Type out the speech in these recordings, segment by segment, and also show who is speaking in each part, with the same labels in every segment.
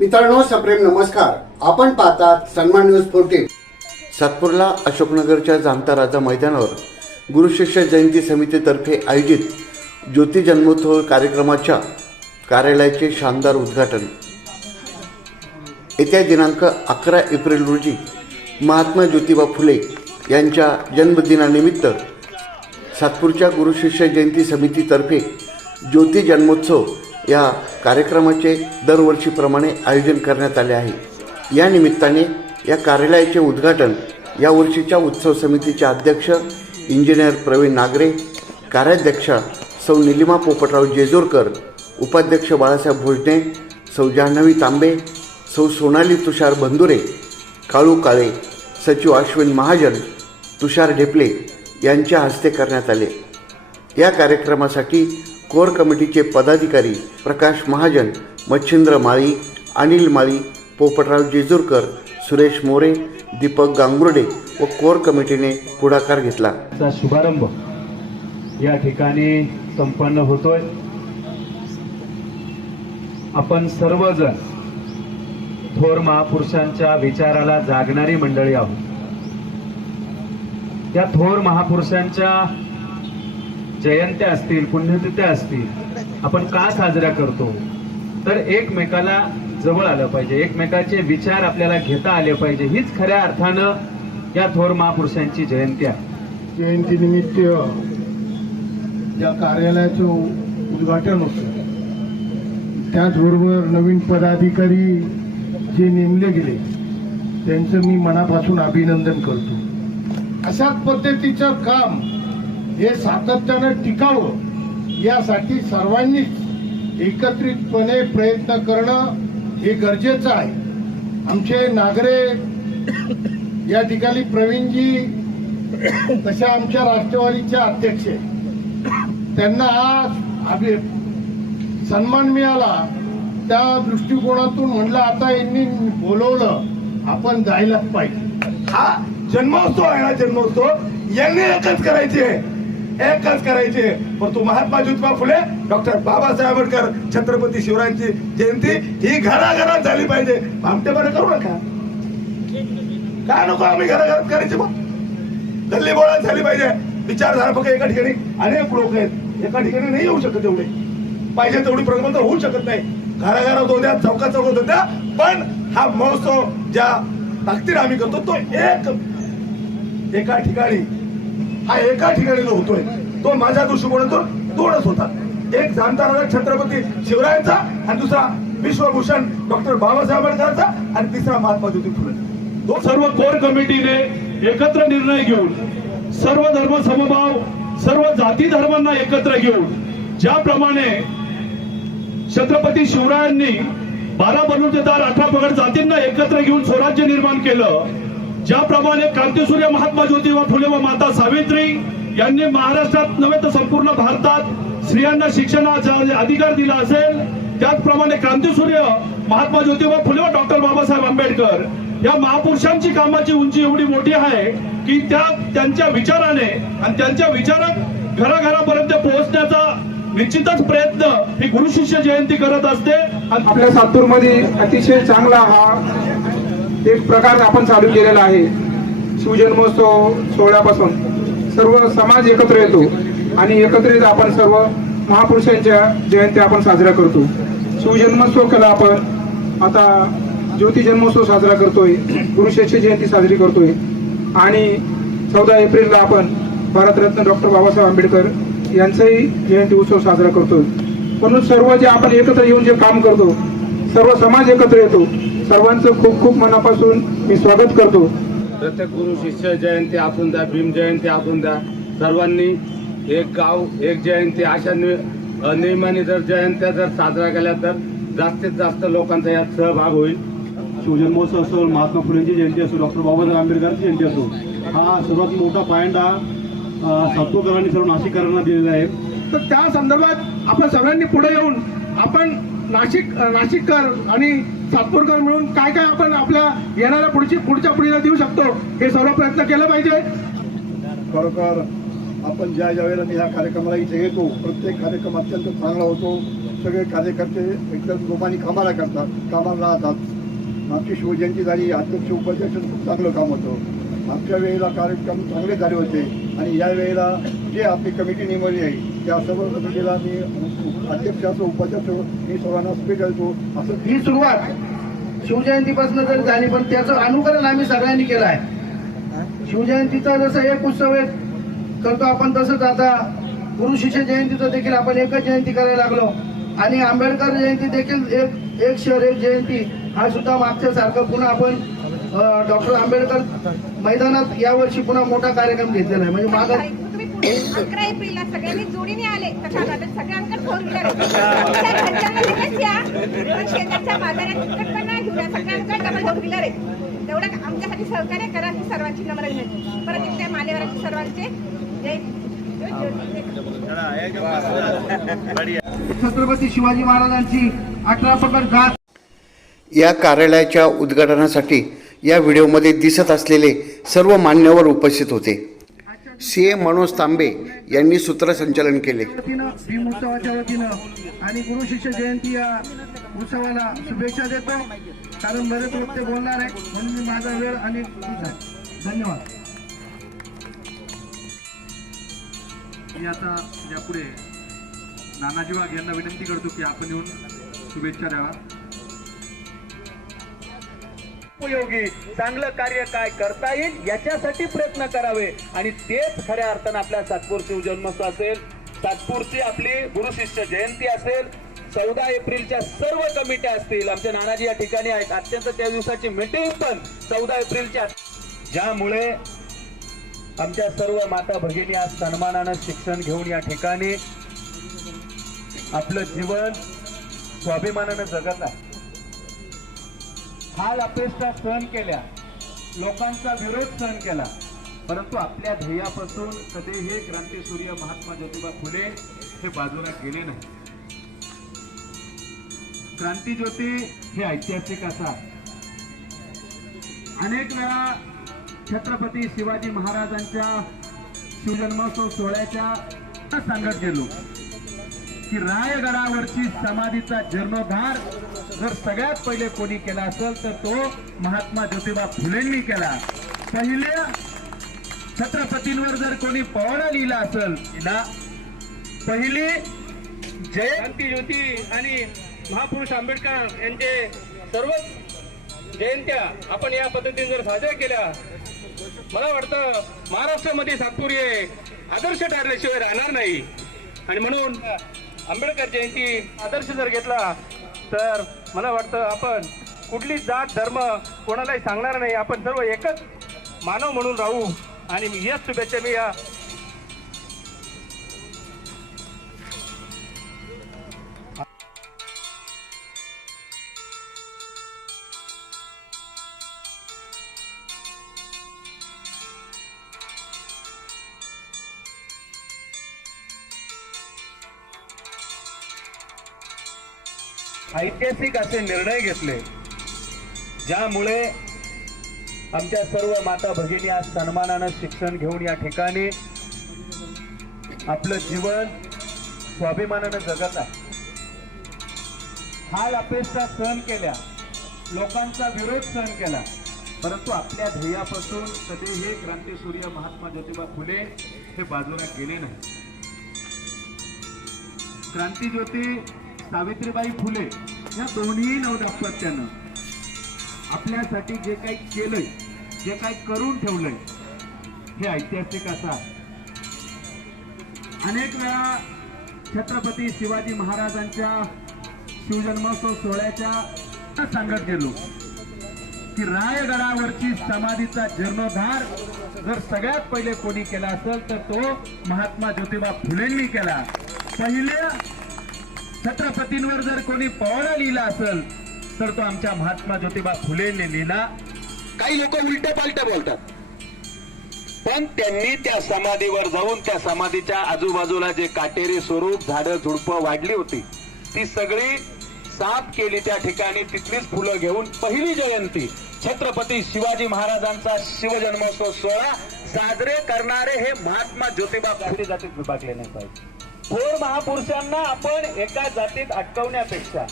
Speaker 1: मित्रांनो सप्रेम नमस्कार. आपण पाहतात सन्मान न्यूज फोर्टीन. सातपूरला अशोकनगरच्या जामता राजा मैदानावर गुरुशिष्य जयंती समितीतर्फे आयोजित ज्योती जन्मोत्सव कार्यक्रमाच्या कार्यालयाचे शानदार उद्घाटन. येत्या दिनांक अकरा एप्रिल रोजी महात्मा ज्योतिबा फुले यांच्या जन्मदिनानिमित्त सातपूरच्या गुरुशिष्य जयंती समितीतर्फे ज्योती जन्मोत्सव या कार्यक्रमाचे दरवर्षीप्रमाणे आयोजन करण्यात आले आहे. या निमित्ताने या कार्यालयाचे उद्घाटन या वर्षीच्या उत्सव समितीचे अध्यक्ष इंजिनियर प्रवीण नागरे कार्याध्यक्षा सौ निलिमा पोपटराव जेजोरकर उपाध्यक्ष बाळासाहेब भोजने सौ जान्हवी तांबे सौ सोनाली तुषार बंधुरे काळू काळे सचिव अश्विन महाजन तुषार ढेपले यांच्या हस्ते करण्यात आले. या कार्यक्रमासाठी कोर कमिटीचे पदाधिकारी प्रकाश महाजन मच्छिंद्र माळी अनिल माळी पोपटराव जेजूरकर सुरेश मोरे दीपक गांगुर्डे व कोर कमिटीने पुढाकार घेतला.
Speaker 2: शुभारंभ या ठिकाणी संपन्न होतोय. आपण सर्वजण थोर महापुरुषांच्या विचाराला जागणारी मंडळी आहोत. त्या थोर महापुरुषांच्या जयंत्या असतील पुण्यतिथ्या असतील आपण का साजऱ्या करतो? तर एकमेकाला जवळ आलं पाहिजे. एकमेकाचे विचार आपल्याला घेता आले पाहिजे. हीच खऱ्या अर्थानं या थोर महापुरुषांची जयंती आहे.
Speaker 3: जयंतीनिमित्त या कार्यालयाचं उद्घाटन होतं त्याचबरोबर नवीन पदाधिकारी जे नेमले गेले त्यांचं मी मनापासून अभिनंदन करतो. अशाच पद्धतीचं काम हे सातत्यानं टिकावं यासाठी सर्वांनीच एकत्रितपणे प्रयत्न करणं हे गरजेचं आहे. आमचे नागरे या ठिकाणी प्रवीणजी तशा आमच्या राष्ट्रवादीच्या अध्यक्ष त्यांना आज सन्मान मिळाला. त्या दृष्टिकोनातून म्हणलं आता यांनी बोलवलं आपण जायलाच पाहिजे.
Speaker 4: हा जन्मोत्सव आहे ना जन्मोत्सव. यांनी एकच करायचे एकच करायचे. परंतु महात्मा ज्योतिबा फुले डॉक्टर बाबासाहेब आंबेडकर छत्रपती शिवरायांची जयंती ही घराघरात झाली पाहिजे. आमटे बरं करू नका. काय नको आम्ही घराघरात करायचे मग गल्ली बोळात झाली पाहिजे. विचारधारा फक्त एका ठिकाणी अनेक लोक आहेत. एका ठिकाणी नाही येऊ शकत एवढे. पाहिजे तेवढी प्रगमन होऊ शकत नाही. घराघरात होत्या द्या चौकात चौकात होत्या द्या. पण हा महोत्सव ज्या ताकदीने आम्ही करतो तो एक एका ठिकाणी हा एका ठिकाणी जो होतोय तो माझ्या दृष्टिकोनातून दोनच होता. एक जाणता राजा छत्रपती शिवरायांचा आणि दुसरा विश्वभूषण डॉक्टर बाबासाहेब आंबेडकरांचा आणि तिसरा महात्मा ज्योती फुले.
Speaker 2: तो सर्व कोर कमिटीने एकत्र निर्णय घेऊन सर्व धर्म समभाव सर्व जाती धर्मांना एकत्र घेऊन ज्याप्रमाणे छत्रपती शिवरायांनी बारा बलुतेदार अठरा पगड जातींना एकत्र घेऊन स्वराज्य निर्माण केलं ज्याप्रमाणे क्रांतीसूर्य महात्मा ज्योतिबा फुले व माता सावित्री यांनी महाराष्ट्रात नव्हे तर संपूर्ण भारतात स्त्रियांना शिक्षणाचा अधिकार दिला असेल त्याचप्रमाणे क्रांतीसूर्य महात्मा ज्योतिबा फुले व डॉक्टर बाबासाहेब आंबेडकर या महापुरुषांची कामाची उंची एवढी मोठी आहे की त्या त्यांच्या विचाराने आणि त्यांच्या विचारात घराघरापर्यंत पोहोचण्याचा निश्चितच प्रयत्न ही गुरु शिष्य जयंती करत असते. आणि
Speaker 5: आपल्या सातूरमध्ये अतिशय चांगला हा एक प्रकार आपण चालू केलेला आहे. शिवजन्मोत्सव सोहळ्यापासून सर्व समाज एकत्र येतो आणि एकत्रित आपण सर्व महापुरुषांच्या जयंती आपण साजरा करतो. शिवजन्मोत्सव केला आपण आता ज्योती जन्मोत्सव साजरा करतोय गुरुशिष्य जयंती साजरी करतोय आणि चौदा एप्रिलला आपण भारतरत्न डॉक्टर बाबासाहेब आंबेडकर यांचाही जयंती उत्सव साजरा करतोय. म्हणून सर्व जे आपण एकत्र येऊन जे काम करतो सर्व समाज एकत्र येतो सर्वांचं खूप खूप मनापासून मी स्वागत करतो.
Speaker 6: प्रत्येक गुरु शिष्य जयंती असून द्या भीम जयंती असून द्या. सर्वांनी एक गाव एक जयंती. अशा नियमाने जर जयंत्या जर साजरा केल्या तर जास्तीत जास्त लोकांचा यात सहभाग होईल.
Speaker 7: शिवजन्मोत्सव असो महात्मा फुलेंची जयंती असो डॉक्टर बाबासाहेब आंबेडकरांची जयंती असो हा सर्वात मोठा पायंडा अ, सातपूरकरांनी सर्व नाशिककरांना दिलेला आहे.
Speaker 3: तर त्या संदर्भात आपण सगळ्यांनी पुढे येऊन आपण नाशिक नाशिककर आणि सातपूरकर मिळून काय काय आपण आपल्या येणाऱ्या पुढची पुढच्या पिढीला देऊ शकतो हे सर्व प्रयत्न केला पाहिजे.
Speaker 8: खरोखर आपण ज्या ज्या वेळेला मी ह्या कार्यक्रमाला इथे येतो प्रत्येक कार्यक्रम अत्यंत चांगला होतो. सगळे कार्यकर्ते एकदम जोमाने कामाला करतात कामाला राहतात. आमची शिवजयंती झाली अध्यक्ष उपाध्यक्ष खूप चांगलं काम होतं. आमच्या वेळेला कार्यक्रम चांगले झाले होते आणि या वेळेला जे आपली कमिटी नेमली आहे त्या सर्व समितीला मी अध्यक्ष असो उपाध्यक्ष मी सर्वांना शुभेच्छा देतो. असं
Speaker 3: ही सुरुवात. शिवजयंतीपासून जरी झाली पण त्याचं अनुकरण आम्ही सगळ्यांनी केलं आहे. शिवजयंतीचा जसं एक उत्सव एक करतो आपण तसंच आता. गुरु शिष्य जयंतीचं देखील आपण एकच जयंती करायला लागलो. आणि आंबेडकर जयंती देखील एक एक शहर एक जयंती. हा सुद्धा मागच्या सारखं पुन्हा आपण डॉक्टर आंबेडकर मैदानात यावर्षी पुन्हा मोठा कार्यक्रम घेतलेला आहे. म्हणजे मागं
Speaker 9: अकरा एप्रिलला सगळ्यांनी जोडीने आले. तर? सगळ्यांकडे फोर व्हीलर आहे. तुमच्या घरच्यांना तिकडेच या. पण शेजारच्या बाजारात तिकट पण नाही घेऊया सगळ्यांकडे डबल फोर व्हीलर आहे तेवढं आमच्यासाठी सहकार्य करा ही सर्वांची नम्र विनंती. परत इथल्या सर्वांचे जय-
Speaker 3: छत्रपती शिवाजी महाराजांची अठरा पकड घात
Speaker 1: या कार्यालयाच्या उद्घाटनासाठी या व्हिडिओमध्ये दिसत असलेले सर्व मान्यवर उपस्थित होते. सी ए मनोज तांबे यांनी सूत्रसंचालन केले.
Speaker 3: भीम उत्सवाच्या वतीनं आणि गुरु शिष्य जयंती या उत्सवाला शुभेच्छा देतो. कारण बरेच लोक ते बोलणार आहे म्हणून मी माझा वेळ आणि धन्यवाद.
Speaker 10: मी आता यापुढे नानाजी वाघ यांना विनंती करतो की आपण येऊन शुभेच्छा द्यावा
Speaker 11: उपयोगी? चांगलं कार्य काय करता येईल? याच्यासाठी प्रयत्न करावे. आणि तेच खऱ्या अर्थानं आपल्या सातपूर शिवजन्मोत्सव असेल. सातपूरची आपली गुरुशिष्य जयंती असेल. चौदा एप्रिलच्या सर्व कमिट्या असतील. आमचे नानाजी या ठिकाणी आहेत. अत्यंत त्या दिवसाची मीटिंग पण चौदा एप्रिलच्या. ज्यामुळे आमच्या सर्व माता भगिनी आज सन्मानानं शिक्षण घेऊन या ठिकाणी आपलं जीवन स्वाभिमानानं जगत आहे हाल अपेक्षा सहन केल्या. लोकांचा विरोध सहन केला. परंतु आपल्या ध्येयापासून कधीही क्रांतीसूर्य महात्मा ज्योतिबा फुले हे बाजूला गेले नाही. क्रांतीज्योती हे ऐतिहासिक असा अनेक वेळा छत्रपती शिवाजी महाराजांच्या शिवजन्मोत्सव सोहळ्याच्या सांगत गेलो की रायगडावरची समाधीचा जीर्णोद्धार जर सगळ्यात पहिले कोणी केला असेल तर तो महात्मा ज्योतिबा फुलेंनी केला. पहिल्या छत्रपतींवर जर कोणी पवाडा लिहिला असेल ना पहिली जयंती ज्योती आणि महापुरुष आंबेडकर यांचे सर्व जयंत्या आपण या पद्धतीने जर साजऱ्या केल्या मला वाटतं महाराष्ट्रामध्ये सातपूर हे आदर्श ठरल्याशिवाय राहणार नाही. आणि म्हणून आंबेडकर जयंती आदर्श जर घेतला तर मला वाटतं आपण कुठली जात धर्म कोणालाही सांगणार नाही. आपण सर्व एकच मानव म्हणून राहू. आणि याच शुभेच्छा मी या ऐतिहासिक असे निर्णय घेतले ज्यामुळे आमच्या सर्व माता भगिनी आज सन्मानानं शिक्षण घेऊन या ठिकाणी आपलं जीवन स्वाभिमानानं जगत आहे. हाल अपेक्षा सहन केल्या लोकांचा विरोध सहन केला परंतु आपल्या ध्येयापासून कधीही क्रांतीसूर्य महात्मा ज्योतिबा फुले हे बाजूला गेले नाही. क्रांतीज्योती सावित्रीबाई फुले या दोन्ही नवदाम्पत्यानं आपल्यासाठी जे काही केलंय जे काही करून ठेवलंय हे ऐतिहासिक असा अनेक वेळा छत्रपती शिवाजी महाराजांच्या शिवजन्मोत्सव सोहळ्याच्या सांगत गेलो की रायगडावरची समाधीचा जीर्णोद्धार जर सगळ्यात पहिले कोणी केला असेल तर तो महात्मा ज्योतिबा फुलेंनी केला. पहिल्या छत्रपतींवर जर कोणी पवाडा लिहिला असेल तर तो आमच्या महात्मा ज्योतिबा फुलेने लिहिला. काही लोक उलट्या पालट्या बोलतात. पण त्यांनी त्या समाधीवर जाऊन त्या समाधीच्या आजूबाजूला जे काटेरी स्वरूप झाडं झुडपं वाढली होती ती सगळी साफ केली त्या ठिकाणी. तिथलीच फुलं घेऊन पहिली जयंती. छत्रपती शिवाजी महाराजांचा शिवजन्मोत्सव सोहळा साजरे करणारे हे महात्मा ज्योतिबा फुले जातीत विभागले नाही पाहिजे थोर महापुरुषांना आपण एका जातीत अटकवण्यापेक्षा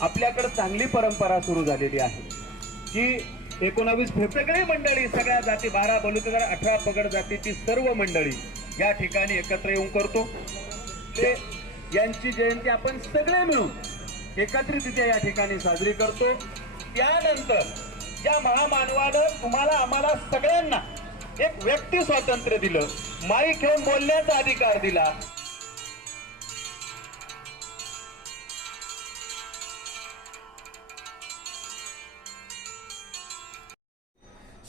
Speaker 11: आपल्याकडे चांगली परंपरा सुरू झालेली आहे. की एकोणावीस सगळी मंडळी सगळ्या जाती बारा बलुतेदार अठरा पगड जातीची सर्व मंडळी या ठिकाणी एकत्र येऊन करतो. ते यांची जयंती आपण सगळे मिळून एकत्रितरित्या या ठिकाणी साजरी करतो. त्यानंतर या महामानवानं तुम्हाला आम्हाला सगळ्यांना एक व्यक्ती स्वातंत्र्य दिलं. माईक घेऊन बोलण्याचा अधिकार दिला.